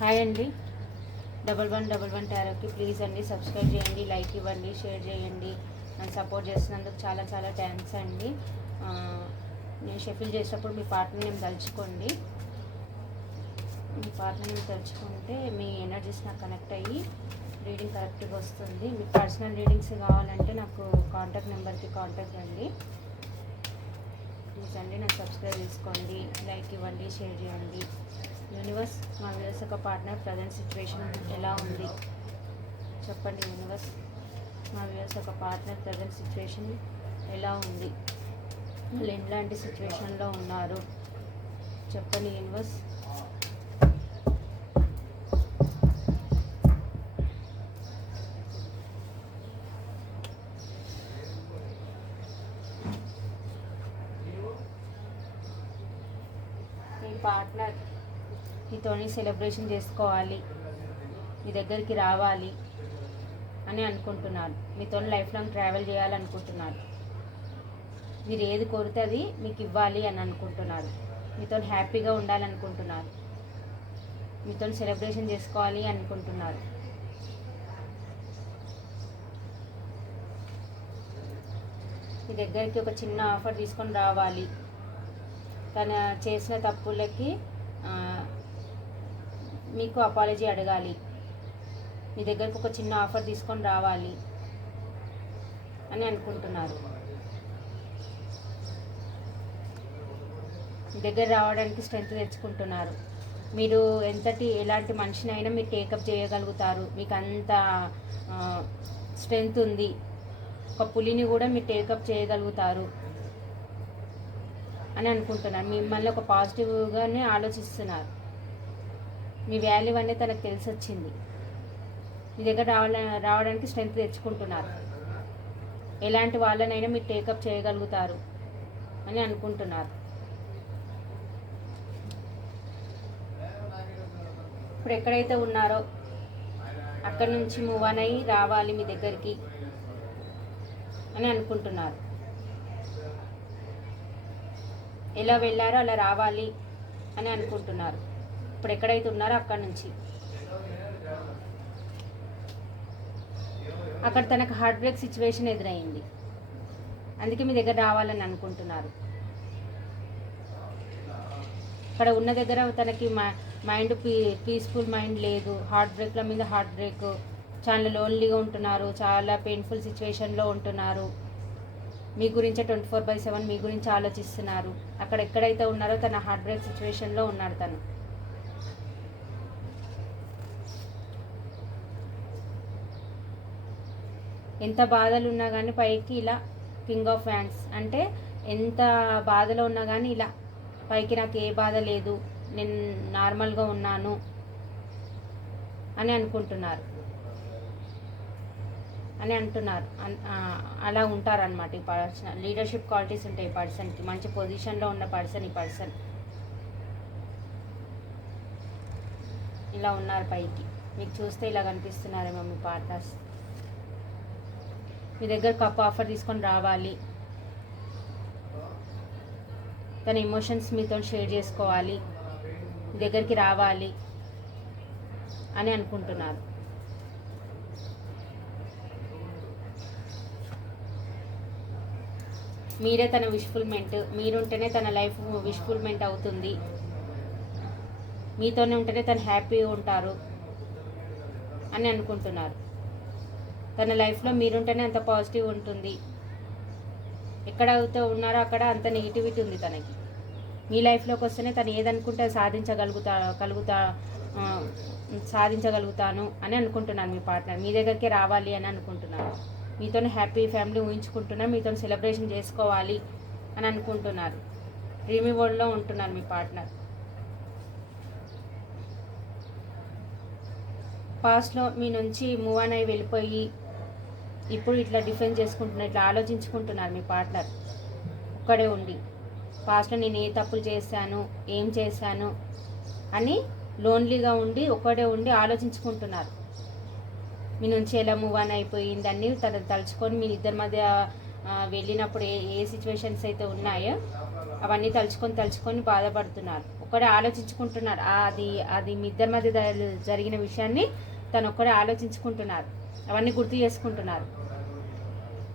Hi అండి. Double one double one టారోకి please అండి సబ్స్క్రైబ్ చేయండి లైక్ ఇవ్వండి షేర్ చేయండి. నన్ను సపోర్ట్ చేసినందుకు చాలా చాలా థ్యాంక్స్ అండి. నేను షెఫిల్ చేసినప్పుడు మీ పార్ట్నర్ నేను తలుచుకోండి. మీ పార్ట్నర్ నేను తలుచుకుంటే మీ ఎనర్జీస్ నాకు కనెక్ట్ అయ్యి రీడింగ్ కరెక్ట్గా వస్తుంది. మీకు పర్సనల్ రీడింగ్స్ కావాలంటే నాకు కాంటాక్ట్ నెంబర్కి కాంటాక్ట్ అండి ప్లీజ్ అండి నాకు సబ్స్క్రైబ్ చేసుకోండి లైక్ ఇవ్వండి షేర్ చేయండి. యూనివర్స్ మా వ్యూస్ యొక్క పార్ట్నర్ ప్రజెంట్ సిచ్యువేషన్ ఎలా ఉంది? చెప్పండి యూనివర్స్. మా వ్యూస్ యొక్క పార్ట్నర్ ప్రజెంట్ సిచ్యువేషన్ ఎలా ఉంది? వాళ్ళు ఎలాంటి సిచ్యువేషన్లో ఉన్నారు. చెప్పండి యూనివర్స్ మీ పార్ట్నర్ మీతోని సెలబ్రేషన్ చేసుకోవాలి. మీ దగ్గరికి రావాలి అని అనుకుంటున్నారు మీతో లైఫ్ లాంగ్ ట్రావెల్ చేయాలనుకుంటున్నారు మీరు ఏది కోరితే అది మీకు ఇవ్వాలి అని అనుకుంటున్నారు మీతో హ్యాపీగా ఉండాలనుకుంటున్నారు మీతో సెలబ్రేషన్ చేసుకోవాలి అనుకుంటున్నారు మీ దగ్గరికి ఒక చిన్న ఆఫర్ తీసుకొని రావాలి. తను చేసిన తప్పులకి మీకు అపాలజీ అడగాలి. మీ దగ్గరకు ఒక చిన్న ఆఫర్ తీసుకొని రావాలి అని అనుకుంటున్నారు. మీ దగ్గర రావడానికి స్ట్రెంత్ తెచ్చుకుంటున్నారు. మీరు ఎంతటి ఎలాంటి మనిషినైనా మీరు టేకప్ చేయగలుగుతారు. మీకు అంత స్ట్రెంత్ ఉంది. ఒక పులిని కూడా మీరు టేకప్ చేయగలుగుతారు అని అనుకుంటున్నారు. మిమ్మల్ని ఒక పాజిటివ్గానే ఆలోచిస్తున్నారు. మీ వాల్యూ అనేది తనకు తెలిసి వచ్చింది మీ దగ్గర రావాల రావడానికి స్ట్రెంత్ తెచ్చుకుంటున్నారు. ఎలాంటి వాళ్ళనైనా మీరు టేకప్ చేయగలుగుతారు అని అనుకుంటున్నారు. ఇప్పుడు ఎక్కడైతే ఉన్నారో అక్కడి నుంచి మూవ్ ఆన్ అయ్యి రావాలి మీ దగ్గరికి అని అనుకుంటున్నారు. ఎలా వెళ్ళారో అలా రావాలి అని అనుకుంటున్నారు. ఇప్పుడు ఎక్కడైతే ఉన్నారో అక్కడ నుంచి. అక్కడ తనకు హార్ట్ బ్రేక్ సిచ్యువేషన్ ఎదురైంది. అందుకే మీ దగ్గర రావాలని అనుకుంటున్నారు. అక్కడ ఉన్న దగ్గర తనకి మైండ్ పీ పీస్ఫుల్ మైండ్ లేదు. హార్ట్ బ్రేక్ల మీద హార్ట్ బ్రేక్ చాలా లోన్లీగా ఉంటున్నారు. చాలా పెయిన్ఫుల్ సిచ్యువేషన్లో ఉంటున్నారు. మీ గురించే ట్వంటీ ఫోర్ బై సెవెన్ మీ గురించి ఆలోచిస్తున్నారు. అక్కడ ఎక్కడైతే ఉన్నారో తన హార్ట్ బ్రేక్ సిచ్యువేషన్లో ఉన్నాడు తను. ఎంత బాధలు ఉన్నా కానీ పైకి ఇలా కింగ్ ఆఫ్ హ్యాండ్స్ అంటే ఎంత బాధలో ఉన్నా కానీ ఇలా పైకి నాకు ఏ బాధ లేదు నేను నార్మల్గా ఉన్నాను అని అనుకుంటున్నారు. అని అంటున్నారు. అలా ఉంటారనమాట ఈ పర్సన్ లీడర్షిప్ క్వాలిటీస్ ఉంటాయి ఈ పర్సన్కి మంచి పొజిషన్లో ఉన్న పర్సన్ ఈ పర్సన్ ఇలా ఉన్నారు పైకి. మీకు చూస్తే ఇలా కనిపిస్తున్నారేమో మీ పార్ట్నర్స్ మీ దగ్గర కప్ ఆఫర్ తీసుకొని రావాలి. తన ఎమోషన్స్ మీతో షేర్ చేసుకోవాలి. మీ దగ్గరికి రావాలి అని అనుకుంటున్నారు. మీరే తన విష్ఫుల్మెంట్ మీరుంటేనే తన లైఫ్ విష్ఫుల్మెంట్ అవుతుంది. మీతోనే ఉంటేనే తను హ్యాపీగా ఉంటారు అని అనుకుంటున్నారు. తన లైఫ్లో మీరుంటేనే అంత పాజిటివ్ ఉంటుంది. ఎక్కడ అవుతూ ఉన్నారో అక్కడ అంత నెగిటివిటీ ఉంది తనకి. మీ లైఫ్లోకి వస్తేనే తను ఏదనుకుంటే సాధించగలుగుతా కలుగుతా సాధించగలుగుతాను అని అనుకుంటున్నాను మీ పార్ట్నర్ మీ దగ్గరికి రావాలి అని అనుకుంటున్నాను. మీతో హ్యాపీ ఫ్యామిలీ ఊహించుకుంటున్నాను మీతో సెలబ్రేషన్ చేసుకోవాలి అని అనుకుంటున్నారు. డ్రీమీ వరల్డ్లో ఉంటున్నారు మీ పార్ట్నర్ పాస్ట్లో మీ నుంచి మూవ్ ఆన్ అయి వెళ్ళిపోయి ఇప్పుడు ఇట్లా డిఫెన్స్ చేసుకుంటున్నా ఇట్లా ఆలోచించుకుంటున్నారు మీ పార్ట్నర్. ఒక్కడే ఉండి. పాస్ట్లో నేను ఏ తప్పులు చేశాను ఏం చేశాను అని లోన్లీగా ఉండి ఒక్కడే ఉండి ఆలోచించుకుంటున్నారు. మీ నుంచి ఎలా మూవ్ ఆన్ అయిపోయిందని తన తలుచుకొని మీ ఇద్దరి మధ్య వెళ్ళినప్పుడు ఏ ఏ సిచ్యువేషన్స్ అయితే ఉన్నాయో అవన్నీ తలుచుకొని తలుచుకొని బాధపడుతున్నారు. ఒక్కడే ఆలోచించుకుంటున్నారు. అది అది మీ ఇద్దరి మధ్య జరిగిన విషయాన్ని తను ఒక్కడే ఆలోచించుకుంటున్నారు. అవన్నీ గుర్తు చేసుకుంటున్నారు.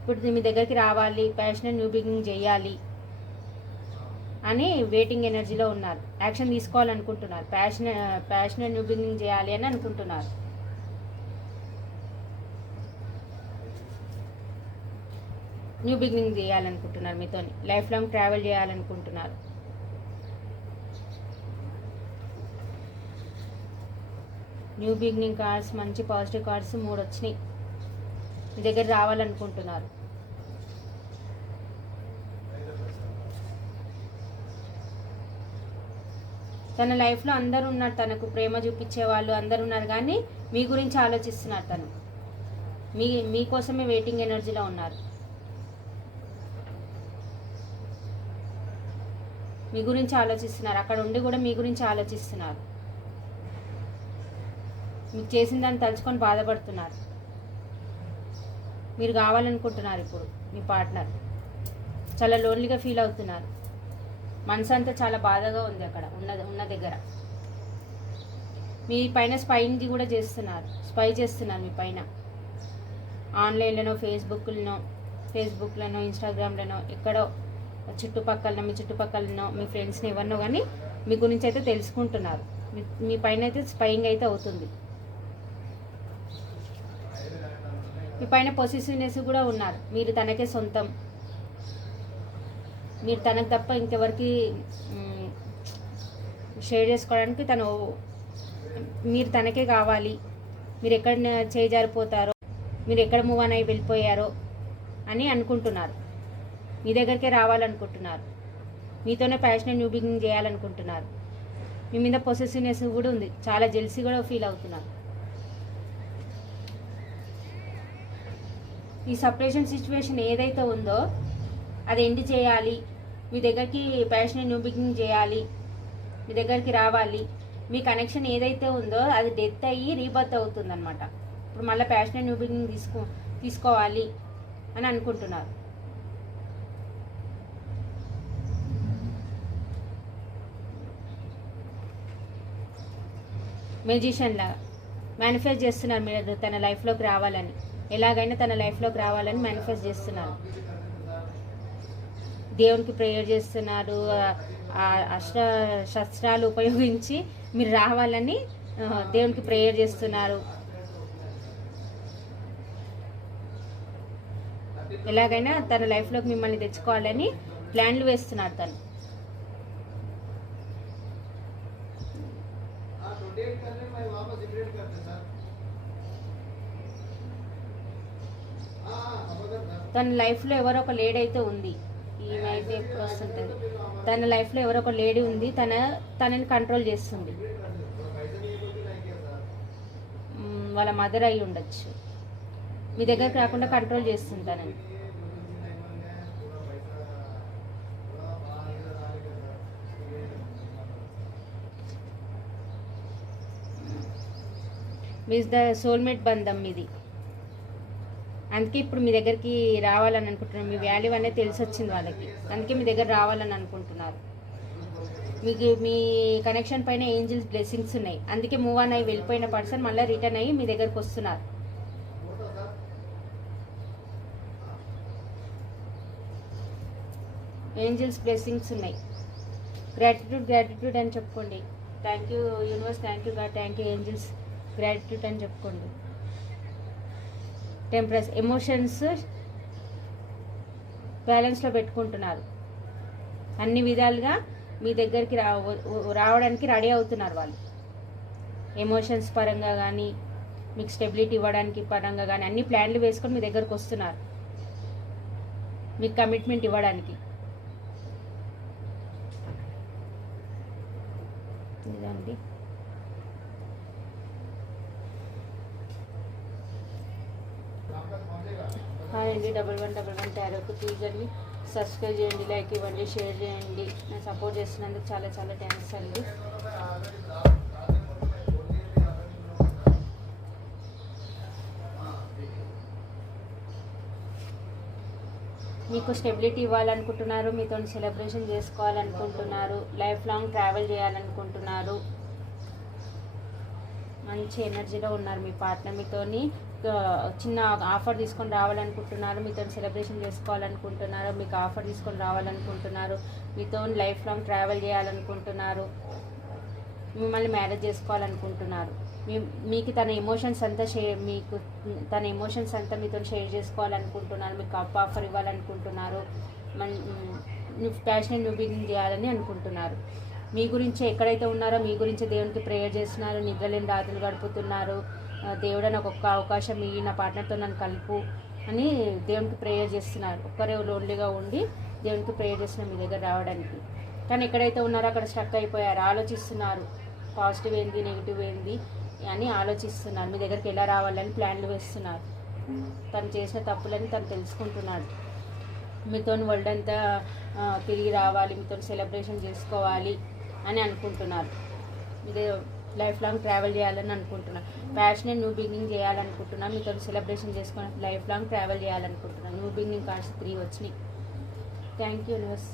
ఇప్పుడు మీ దగ్గరికి రావాలి ప్యాషన్ న్యూ బిగినింగ్ చేయాలి అని వెయిటింగ్ ఎనర్జీలో ఉన్నారు. యాక్షన్ తీసుకోవాలనుకుంటున్నారు. ప్యాషన్ ప్యాషన్ న్యూ బిగినింగ్ చేయాలి అని అనుకుంటున్నారు. న్యూ బిగినింగ్ చేయాలనుకుంటున్నారు మీతోని. లైఫ్ లాంగ్ ట్రావెల్ చేయాలనుకుంటున్నారు. న్యూ బిగినింగ్ కార్డ్స్ మంచి పాజిటివ్ కార్డ్స్ మూడు వచ్చినాయి. మీ దగ్గర రావాలనుకుంటున్నారు. తన లైఫ్లో అందరూ ఉన్నారు తనకు ప్రేమ చూపించే వాళ్ళు అందరు ఉన్నారు కానీ మీ గురించి ఆలోచిస్తున్నారు తను. మీ మీకోసమే వెయిటింగ్ ఎనర్జీలో ఉన్నారు. మీ గురించి ఆలోచిస్తున్నారు. అక్కడ ఉండి కూడా మీ గురించి ఆలోచిస్తున్నారు. మీకు చేసిన దాన్ని తలుచుకొని బాధపడుతున్నారు. మీరు కావాలనుకుంటున్నారు ఇప్పుడు మీ పార్ట్నర్. చాలా లోన్లీగా ఫీల్ అవుతున్నారు. మనసు అంతా చాలా బాధగా ఉంది అక్కడ ఉన్న ఉన్న దగ్గర. మీ పైన స్పైంగ్ కూడా చేస్తున్నారు స్పై చేస్తున్నారు మీ పైన. ఆన్లైన్లోనో ఫేస్బుక్లనో ఫేస్బుక్లోనో ఇన్స్టాగ్రామ్లోనో ఎక్కడో చుట్టుపక్కల మీ చుట్టుపక్కలనో మీ ఫ్రెండ్స్ని ఎవరినో కానీ మీ గురించి అయితే తెలుసుకుంటున్నారు. మీ మీ పైన అయితే స్పైయింగ్ అయితే అవుతుంది. మీ పైన పొసిసివ్నెస్ కూడా ఉన్నారు. మీరు తనకే సొంతం. మీరు తనకు తప్ప ఇంకెవరికి షేర్ చేసుకోవడానికి తను మీరు తనకే కావాలి. మీరు ఎక్కడ చేజారిపోతారో మీరు ఎక్కడ మూవ్ అని వెళ్ళిపోయారో అని అనుకుంటున్నారు. మీ దగ్గరికే రావాలనుకుంటున్నారు. మీతోనే ప్యాషన్ న్యూ చేయాలనుకుంటున్నారు. మీ మీద పొసెసివ్నెస్ కూడా ఉంది. చాలా జెల్సీ కూడా ఫీల్ అవుతున్నారు ఈ సపరేషన్ సిచ్యువేషన్ ఏదైతే ఉందో అది ఎండ్ చేయాలి. మీ దగ్గరికి ప్యాషన్ న్యూ బిగినింగ్ చేయాలి. మీ దగ్గరికి రావాలి. మీ కనెక్షన్ ఏదైతే ఉందో అది డెత్ అయ్యి రీబర్త్ అవుతుంది అనమాట ఇప్పుడు మళ్ళీ ప్యాషన్ న్యూ బిగినింగ్ తీసుకో తీసుకోవాలి అని అనుకుంటున్నారు. మెజిషియన్ లాగా మేనిఫెస్ట్ చేస్తున్నారు మీరు తన లైఫ్లోకి రావాలని. ఎలాగైనా తన లైఫ్లోకి రావాలని మేనిఫెస్ట్ చేస్తున్నారు దేవునికి ప్రేయర్ చేస్తున్నారు అష్ట శస్త్రాలు ఉపయోగించి మీరు రావాలని దేవునికి ప్రేయర్ చేస్తున్నారు. ఎలాగైనా తన లైఫ్లోకి మిమ్మల్ని తెచ్చుకోవాలని ప్లాన్లు వేస్తున్నారు తను. తన లైఫ్లో ఎవరో ఒక లేడీ అయితే ఉంది. ఈమె అయితే ఎప్పుడు వస్తుంటుంది తన లైఫ్లో ఎవరో ఒక లేడీ ఉంది. తన తనని కంట్రోల్ చేస్తుంది. వాళ్ళ మదర్ అయి ఉండొచ్చు. మీ దగ్గరకు రాకుండా కంట్రోల్ చేస్తుంది తనని. మీ ద సోల్మేట్ బంధం ఇది అందుకే ఇప్పుడు మీ దగ్గరికి రావాలని అనుకుంటున్నారు మీ వాల్యూ అనేది తెలిసి వచ్చింది వాళ్ళకి. అందుకే మీ దగ్గర రావాలని అనుకుంటున్నారు. మీకు మీ కనెక్షన్ పైన ఏంజిల్స్ బ్లెస్సింగ్స్ ఉన్నాయి. అందుకే మూవ్ ఆన్ అయ్యి వెళ్ళిపోయిన పర్సన్ మళ్ళీ రిటర్న్ అయ్యి మీ దగ్గరకు వస్తున్నారు. ఏంజిల్స్ బ్లెస్సింగ్స్ ఉన్నాయి. గ్రాటిట్యూడ్ గ్రాటిట్యూడ్ అని చెప్పుకోండి. Thank you universe thank you God thank you angels gratitude అని చెప్పుకోండి. టెంపరెన్స్ ఎమోషన్స్ బ్యాలెన్స్లో పెట్టుకుంటున్నారు. అన్ని విధాలుగా మీ దగ్గరికి రావడానికి రెడీ అవుతున్నారు వాళ్ళు. ఎమోషన్స్ పరంగా కానీ మీకు స్టెబిలిటీ ఇవ్వడానికి పరంగా కానీ అన్ని ప్లాన్లు వేసుకొని మీ దగ్గరకు వస్తున్నారు. మీకు కమిట్మెంట్ ఇవ్వడానికి. ఇదండి. హాయ్ అండి డబల్ వన్ డబల్ వన్ టారోకు చూడండి సబ్స్క్రైబ్ చేయండి లైక్ ఇవ్వండి షేర్ చేయండి. నేను సపోర్ట్ చేసినందుకు చాలా చాలా థ్యాంక్స్ అండి. మీకు స్టెబిలిటీ ఇవ్వాలనుకుంటున్నారు మీతో సెలబ్రేషన్ చేసుకోవాలనుకుంటున్నారు లైఫ్ లాంగ్ ట్రావెల్ చేయాలనుకుంటున్నారు. మంచి ఎనర్జీలో ఉన్నారు మీ పార్ట్నర్ మీతోని. చిన్న ఆఫర్ తీసుకొని రావాలనుకుంటున్నారు మీతో సెలబ్రేషన్ చేసుకోవాలనుకుంటున్నారు మీకు ఆఫర్ తీసుకొని రావాలనుకుంటున్నారు మీతో లైఫ్ లాంగ్ ట్రావెల్ చేయాలనుకుంటున్నారు మిమ్మల్ని మ్యారేజ్ చేసుకోవాలనుకుంటున్నారు. మీ మీకు తన ఎమోషన్స్ అంతా షేర్ మీకు తన ఎమోషన్స్ అంతా మీతో షేర్ చేసుకోవాలనుకుంటున్నారు మీకు అప్ ఆఫర్ ఇవ్వాలనుకుంటున్నారు మన ప్యాషన్ న్యూ చేయాలని అనుకుంటున్నారు. మీ గురించి ఎక్కడైతే ఉన్నారో మీ గురించి దేవునికి ప్రేయర్ చేస్తున్నారు నిద్రలేని రాత్రులు గడుపుతున్నారు దేవుడు నాకు ఒక్క అవకాశం ఇవి నా పార్ట్నర్తో నన్ను కలుపు అని దేవునికి ప్రేయర్ చేస్తున్నారు. ఒక్కరే లోన్లీగా ఉండి దేవునికి ప్రేయర్ చేస్తున్నారు మీ దగ్గర రావడానికి. కానీ ఎక్కడైతే ఉన్నారో అక్కడ స్ట్రక్ అయిపోయారు ఆలోచిస్తున్నారు. పాజిటివ్ ఏంది నెగిటివ్ ఏంది అని ఆలోచిస్తున్నారు. మీ దగ్గరికి ఎలా రావాలని ప్లాన్లు వేస్తున్నారు. తను చేసిన తప్పులని తను తెలుసుకుంటున్నాడు. మీతో వరల్డ్ అంతా తిరిగి రావాలి మీతో సెలబ్రేషన్ చేసుకోవాలి అని అనుకుంటున్నారు. ఇదే లైఫ్ లాంగ్ ట్రావెల్ చేయాలని అనుకుంటున్నాను ఫ్యాషన్ న్యూ బిగినింగ్ చేయాలనుకుంటున్నాను మీతో సెలబ్రేషన్ చేసుకుని లైఫ్ లాంగ్ ట్రావెల్ చేయాలనుకుంటున్నాను న్యూ బిగినింగ్ కార్డ్స్ త్రీ వచ్చినాయి. Thank you universe